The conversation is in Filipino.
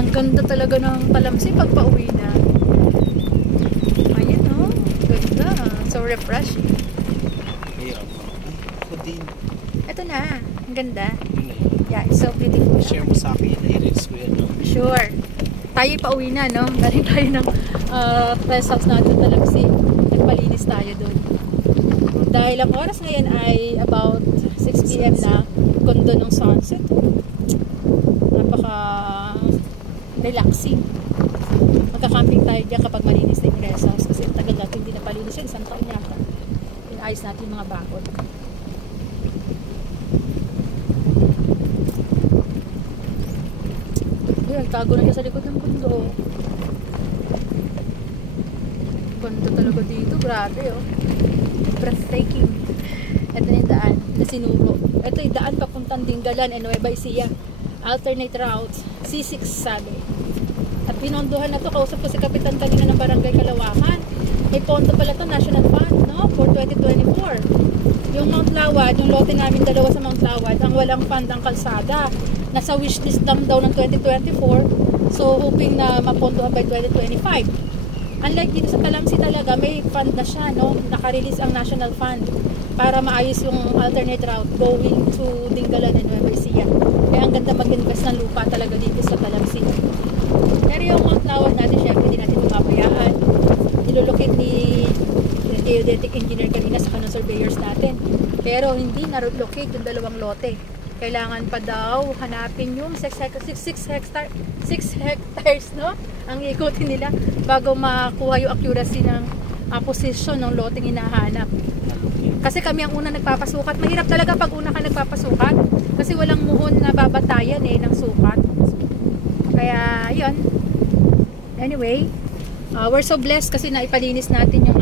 Ang ganda talaga ng Talamsi pag pauwi na. Ayan o. Ganda. So refreshing. Ito na. Ang ganda. Yeah, it's so beautiful. Share mo sa akin. I-reels ko yan. Sure. Tayo pauwi na, no? Galing tayo ng rest house natin Talamsi. Nagpalinis tayo doon. Dahil ang oras ngayon ay about 6 PM na. Kondo ng sunset. Napaka relaxing. Magka-camping tayo dyan kapag malinis na yung rest house kasi tagal natin hindi napalinis yun. Isang taon yata. Pinayos natin yung mga bakod. Ayun, tago na siya sa likod ng kondo. Ganda talaga dito. Grabe, oh. Breathtaking. Ito na yung daan na sinuro. Ito yung daan papuntang Dingalan and Nueva Ecija. Alternate routes. C6 sabi. At pinondohan na to. Kausap ko si Kapitan kanina ng Barangay Kalawakan. May pondo pala to, National Fund, no? For 2024. Yung Mount Lawad, yung lote namin dalawa sa Mount Lawad, ang walang fund ang kalsada. Nasa wishlist lang daw ng 2024. So, hoping na mapondohan by 2025. Unlike dito sa Talamsi talaga, may fund na siya, no? Naka-release ang National Fund para maayos yung alternate route going to Dingalan and Nueva Ecija. Kaya ang ganda mag-invest ng lupa talaga dito sa Talamsi. Pero yung Mount Lawad natin, syempre, hindi natin mapapayaan. Nilulukit ni geodetic engineer kanina sa kanong surveyors natin. Pero hindi na-locate yung dalawang lote. Kailangan pa daw hanapin yung 6 hectares, no? Ang ikutin nila bago makuha yung accuracy ng position ng loteng hinahanap. Kasi kami ang una nagpapasukat. Mahirap talaga pag una ka nagpapasukat kasi walang muhon na babatayan ng sukat. Kaya, yun. Anyway, we're so blessed kasi naipalinis natin yung